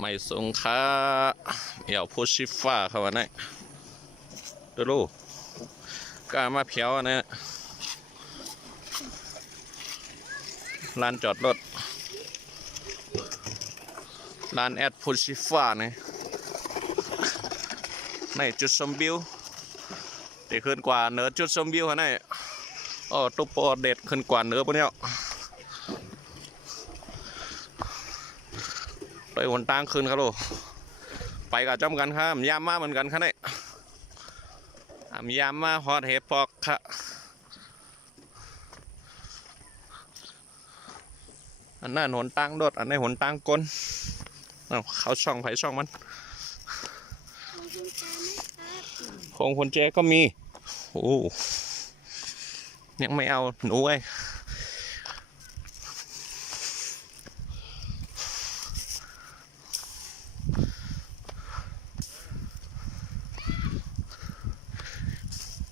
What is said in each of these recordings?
ไม่สงค่าเอี่ยวพูชิฟ้าเขาว่าไงดูลูกกล้ามาเพียวนะลานจอดรถลานแอดพูชิฟ้าเนี่ยในจุดชมวิวเด็กขึ้นกว่าเนื้อจุดชมวิวเขาไงอ๋อตุ๊ปโปเด็ดขึ้นกว่าเนื้อพวกนี้ไปหนทางคืนครับลูกไปกับจอมกันครับยามมาเหมือนกันครับเนี่ยยามมาฮอดเฮปอกครับอันนั้นหนทางโดดอันนี้หนทางก้นเขาช่องไผ่ช่องมันของคนเจ๊ก็มีโอ้ยังไม่เอาหนูไอ้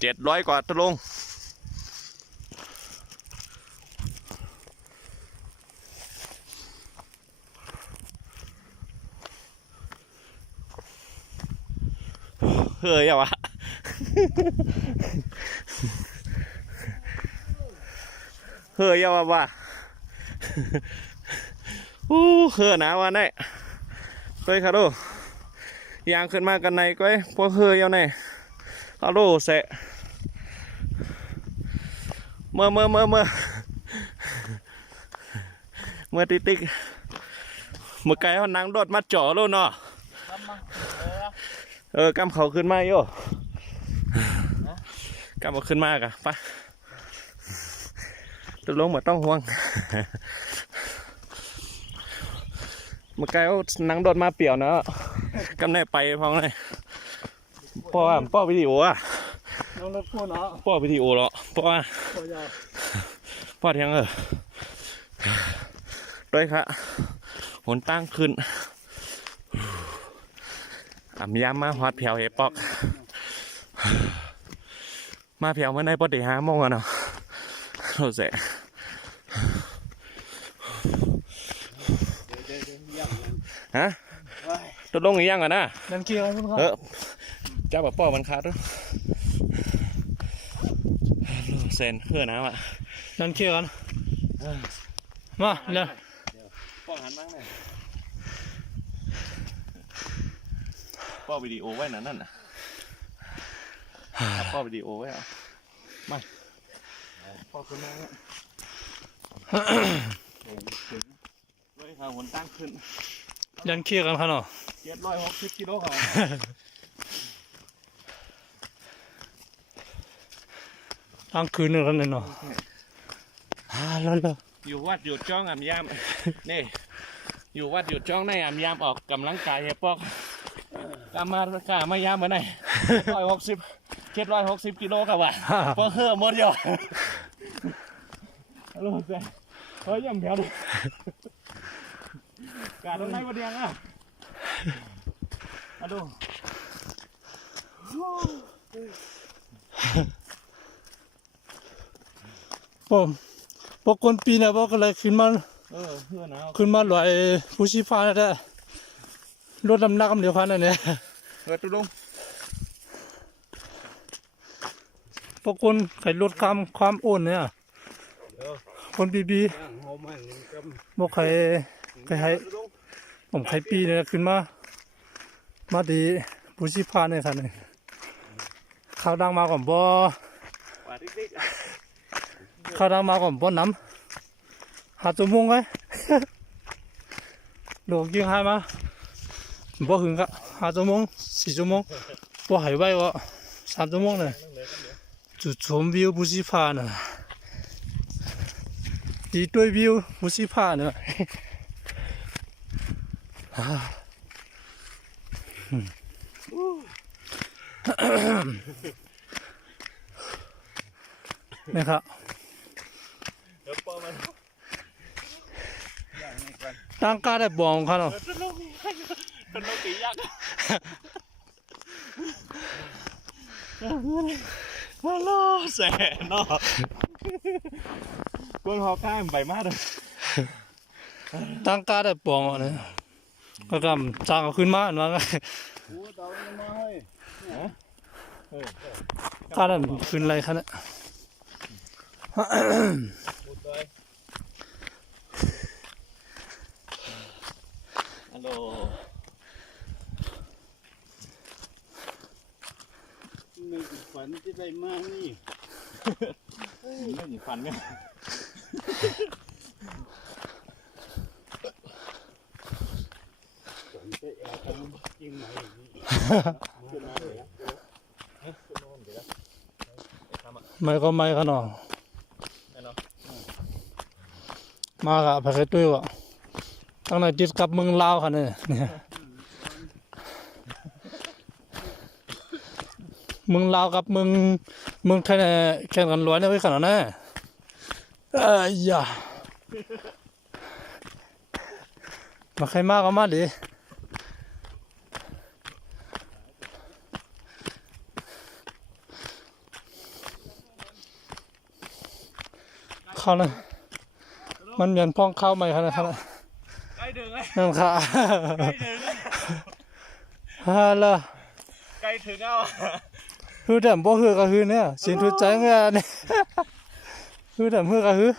700 กว่าตะลงเฮ้ยอะวะเฮ้ยอะวะเฮ้ยหนาวะเนี่ยไปครับดูยางขึ้นมากันในก็พวกเฮ้ยเอาเนี่ยฮัลโหลเสะเมื่อติ๊กเมื่อไกลเขานั่งรถมาจ่อแล้วเนาะกำเขาขึ้นมาโย่กำเขาขึ้นมากะไปตัวลงมาต้องห่วงเมื่อไกลเขานั่งรถมาเปี่ยวเนาะกำได้ไปพองเลยป้อวิดีโออ่ะป้อวิดีโอเหรอป้อเทียงด้วยครับหนตั้งขึ้นยามมาฮอดเพียวเฮปอกมาเพียวเมื่อไหร่ปกติ5 โมงอะเนาะโอ้เสะฮะตัวลงอีกยังอ่ะนะนั่นเกี่ยวกับคุณครับเจ้าแบบป้อมันขาดด้วยเซนเพื่อน้ำอ่ะนั่นเกี่ยวกันมาเร็วป้อหันมั่งเลยป้อวิดีโอไว้นั่นน่ะป้อวิดีโอไว้อ่ะมาป้อขึ้นมาเลยค่ะหนตั้งขึ้นยันเกี่ยวกันครับเนาะ760 กิโลเขาตั้งคืนนึงกันเลยเนาะแล้วอยู่วัดอยู่จ้องยามนี่อยู่วัดอยู่จ้องในยามออกกำลังกายเฮปอกกามายามมาไหน760 กิโลครับว่ะพอเฮือหมดเดียวรู้สึกเฮ้ยยังแถวดิการตรงไหนวะเดียงอ่ะมาดูผมพวกคนปีน่ะพวกอะไรขึ้นมาลอยผู้ชี้ฟ้าได้รถดำน้ำเดียวกันนั่นเนี่ยตุลุงพวกคนไข่รถความโอนเนี่ยคนบีบอกไข่ผมไข่ปีเนี่ยขึ้นมาดีผู้ชี้ฟ้าเนี่ยท่านเนี่ยข้าวดังมาก่อนบ่ข้าวดังมาก่อนบ่น้ำ5 ชั่วโมงไงโดดยิงให้มาบ่ถึงก็5 ชั่วโมง4 ชั่วโมงบ่หายไว้ก็3 ชั่วโมงเลยจุดชมวิวภูชีฟ้าเนี่ยดีด้วยวิวภูชีฟ้าเนี่ยนะครับตั้งการได้บองเขาเนาะเป็นโลกียักษ์มาล่อแสนเนาะกวนหอข้ามไปมากเลยตั้งการได้บองเนี่ย ก็กำจางเอาขึ้นมาอันว่าไง โอ้เตามันมาให้ ข้านั่นขึ้นอะไรคะเนี่ย พูดเลย ฮัลโหล ไม่ฝันที่ได้มานี่ ไม่หยิบฟันเนี่ย ฝันจะแอบทำยิงไหนอย่างนี้ขึ้นมาเลย ไม่ก็ไม่ขนาดมากะไปแค่ตัวก็ตั้งแต่จิตกับเมืองลาวค่ะเนี่ยเมืองลาวกับเมืองไทยเนี่ยแข่งกันร้อยเนี่ยไว้ขนาดนั้นอย่ามาใครมากก็มาดิเข้าเลยมันเหมือนพ้องเข้าใหม่ขนาดนั้น ใกล้ถึงเลย นั่นค่ะ ใกล้ถึง ฮ่าล่ะ ใกล้ถึงเอา คือแต่บ่คือก็คือเนี่ยสินทุใจเงี้ยนี่ คือแต่คือก็คือ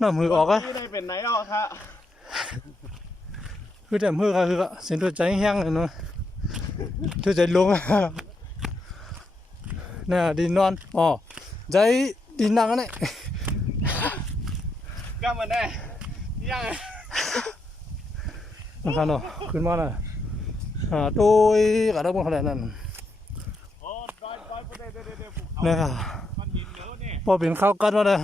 น้ำมือออกอ่ะ ที่ได้เป็นไหนเอาค่ะ คือแต่คือก็คือก็สินทุใจแห้งเลยเนาะทุใจลง น่ะดินนอนอ๋อใจดินนั่งนี่ ก็มันได้ยังไง นะครับเนาะขึ้นมาน่ะโดยกระดับบนขนาดนั้น โอ้ดอยเดี๋ยวภูเขา เนี่ยค่ะ ก้อนหินเหนียวนี่ พอเป็นข้าวกันว่าได้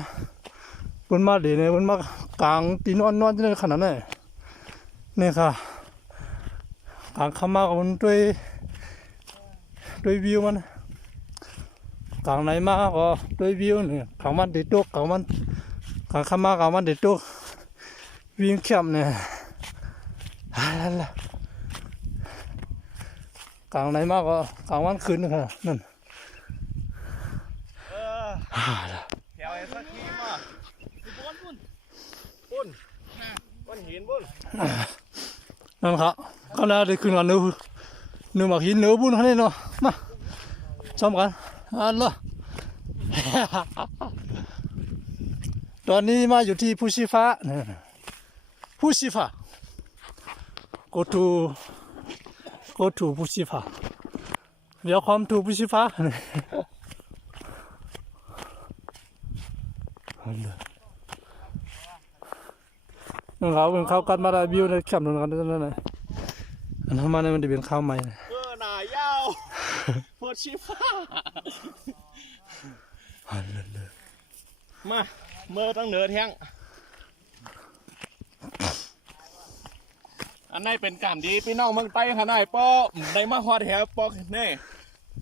บนมาดีเนี่ยบนมากลางตีนอนที่นี่ขนาดนั้นเนี่ยค่ะกลางเข้ามากับมันด้วยวิวมันกลางไหนมาก็ด้วยวิวเนี่ยกลางมันติดตุกกลางมันกลางเข้ามากลางมันติดตุกวิ่งเข้มเนี่ยอะไรกลางไหนมาก็กลางวันคืนนี่ค่ะนั่น แถวไอ้สักทีมาปุ่นก้อนหินปุ่น นั่นครับก็แล้วได้ขึ้นกันเนื้อหมักหินเนื้อบุญเขาเนี่ยเนาะมาชมกันล่ะ ตอนนี้มาอยู่ที่ภูชีฟ้าภูชีฟ้า go to ภูชีฟ้าwelcome to ภูชีฟ้านั่นเขาเป็นข้าวกันมาได้วิวในแคมป์นั่นกันนั่นน่ะอันนั้นมาเนี่ยมันจะเป็นข้าวใหม่ หน่ายาวปวดชิฟ้ามาเมื่อตั้งเหนือแทงอันนี้เป็นการดีพี่น้องเมืองใต้ขนาดป้อได้มาฮอดแถวป้อนี่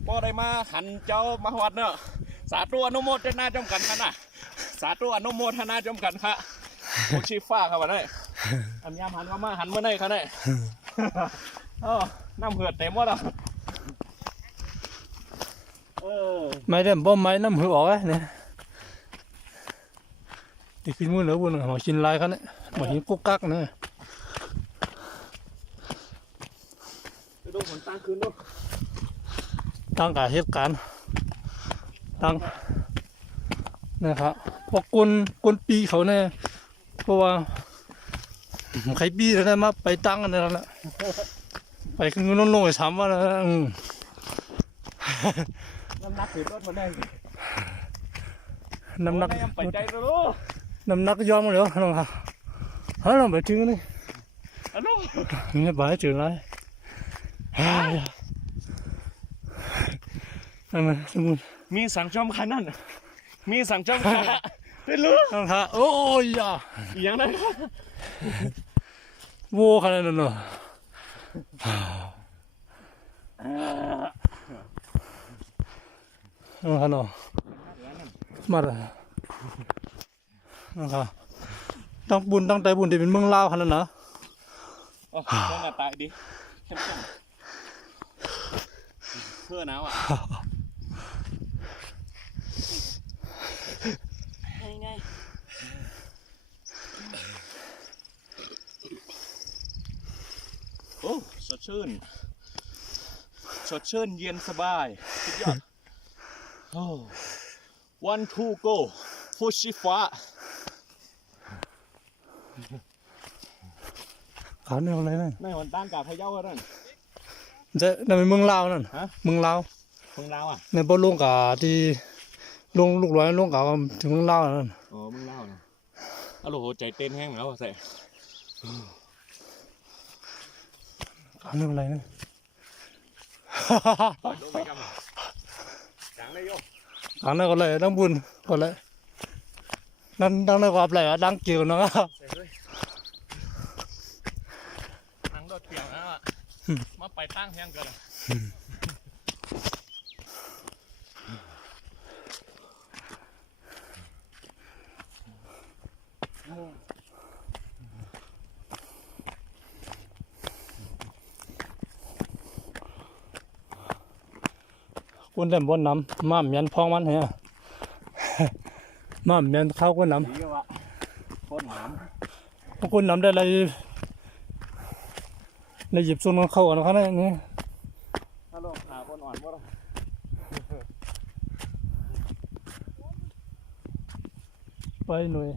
ป้อได้มาหันเจ้ามาฮอดเนาะสาธุอนุโมทนาจำกันค่ะนะสาธุอนุโมทนาจำกันค่ะปวดชิฟ้าครับวันนี้อันยามหันมาหันเมื่อไหร่ค่ะเนี่ยน้ำเหือดเต็มหมดแล้วไม่ได้บ่ไม้น้ำหือออกเนี่ยที่ขึ้นมือเหลือบุญหมอชินลายเขาเนี่ยหมอหินกุ๊กกักเนี่ย ดูผลตั้งคืนดู ตั้งกับเหตุการณ์ตั้งนะครับพวกกุนปีเขาเนี่ยเพราะว่าใครปีแล้วนะมาไปตั้งกันนั่นแหละไปขึ้นเงินลงไปถามว่าน้ำหนักถือรถมาได้ น้ำหนัก ยังไปใจรู้ น้ำหนักยอมเลยน้องค่ะฮัลโหลไปถึงนี่ อันนู้น นี่บ่ายถึงไรนั่นมันสมุน มีสั่งจอมขันนั่นมีสั่งจอมขันไม่รู้ น้องค่ะโอ้ยอย่า อย่างนั้น โว้ขนาดนั้นเหรอน้องค่ะน้องมาเลยน้องค่ะต้องบุญตั้งใจบุญที่เป็นเมืองลาวขนาดนั้นนะ โอ้เรื่องตายดิเข้มเพื่อหนาวอ่ะไง อ้สดชื่นเย็นสบายสุดยอดโอ้one two go ฟูชิฟ้า เขาเนี่ยอะไรนั่น ในวันตั้งกับพะเยากันนั่น จะนั่นเป็นเมืองลาวนั่น ฮะ เมืองลาว เมืองลาวอ่ะ ในบ่ลงกาที่ลงลูกร้อยลงกาถึงเมืองลาวนั่น อ๋อเมืองลาวนะอ้าวโหใจเต้นแห้งแล้วใส่ เขาเนี่ยอะไรนั่น ลงไปกันจังเลยโย อันนั้นก็เลยดังบุญก็เลยนั่นดังนั้นก็อะไรดังเกี่ยวนะ นั่งรถเปียกนะมาไปตั้งแห้งกันเลย quân đêm bốn năm mà miền phongมันเหรอ mà miềnเข้าquân năm ดีวะโคตรหอม quân nămได้เลยเลยหยิบส่วนของเขาอ่ะเขาเนี่ยนี่ ถ้าลงขาคนอ่อนบ่ต้อง ไปหน่อย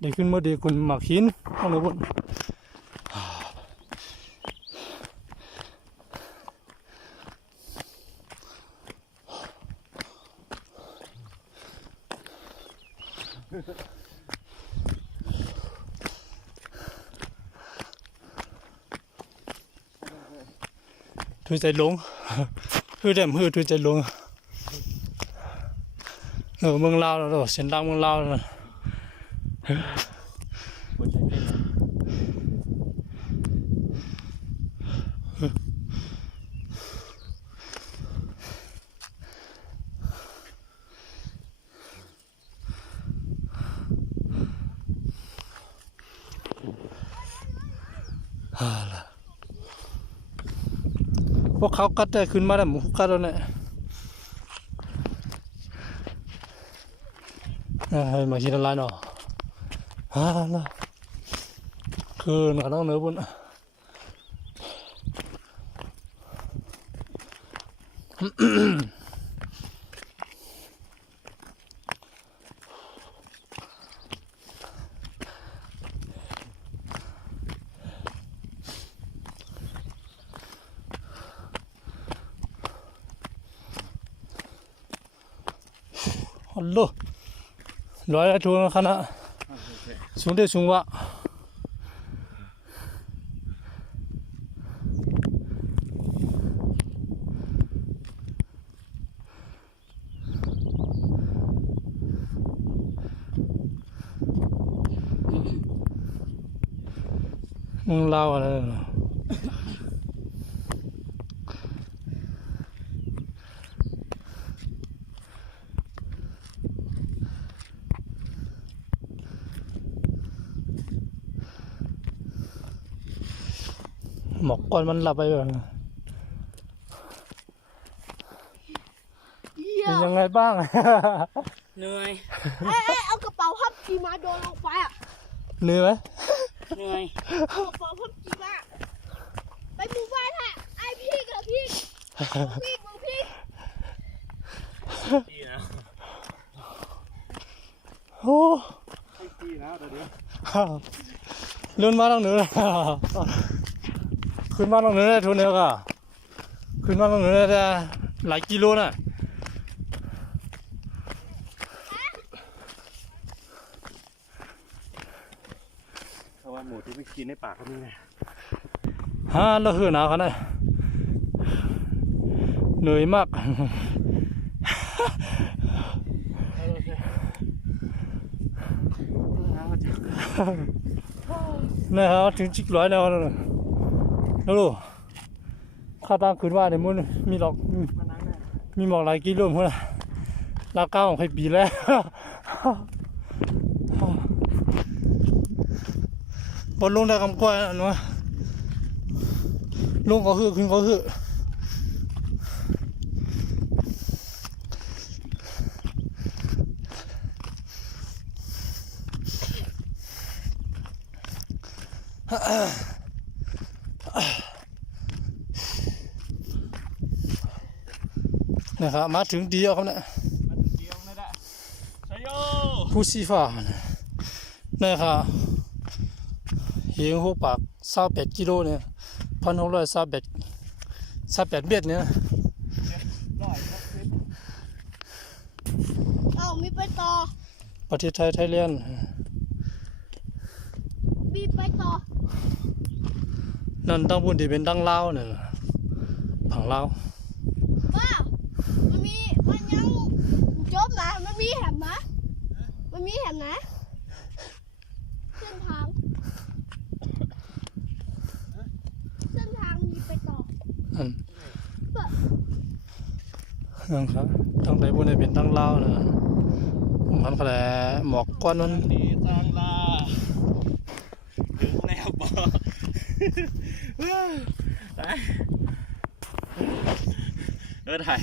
เดี๋ยวขึ้นมาดีคุณหมักหินเอาเลยบุญถุยใจลงคือเดมคือถุยใจลงเมืองลาวแล้วเส้นทางเมืองลาวแล้ว บนใช้เต้น พวกเขากัดได้ขึ้นมาได้หมูกัดแล้วเนี่ยให้มากินอะไรเนาะล่ะคืนกันต้องเนื้อบุญฮัลโหลร้อยละทุนขนาดสูงได้สูงวะมึงเล่าอะไรเนาะหมอกก่อนมันหลับไปแบบเป็นยังไงบ้าง เหนื่อย เอากระเป๋าพับจีมาโดนลงไปอ่ะ เหนื่อยไหม เหนื่อย เอากระเป๋าพับจีมาไปหมู่บ้านฮะไอพี่กับพี่มึงพี่ ดีนะ โอ้ ให้ดีนะเดี๋ยว เลื่อนมาต้องเหนือเลยขึ้นมาต้องเหนือได้ทุนเดียวก็ขึ้นมาต้องเหนือได้หลายกิโลน่ะ เพราะว่าหมูที่ไปกินในปากก็มีไง แล้วหือหนาวขนาดเหนื่อยมากนะครับถึงจิกร้อยแล้วนะลูกข้าตั้งคืนว่าเดี๋ยวมึงมีหลอกมีหมอกหลายกิโลมั้งนะลาก้าของใครปีแล้วบอลลงได้คำกล้วยนะหนูลงก็คือขึ้นก็คือ นะครับมาถึงเดียวครับเนี่ย มันเดียวไม่ได้ชัยโย ผู้ซีฟ้านะครับเหียงหัวปาก28กิโลเนี่ย1,628เมตรเนี่ยนะ เอ้ามีไปต่อ ประเทศไทยไทยแลนด์ มีไปต่อ นั่นตั้งบุญที่เป็นตั้งลาวเนี่ยผังลาว ว้าวมันยังจบนะมันมีแหมนะมันมีแหมนะเส้นทางมีไปต่อ นั่นครับตั้งแต่บุญที่เป็นตั้งลาวนะผมหันกระแลหมอกก้อนนั้น ดีทางลาถึงแล้วปอได้ถ่าย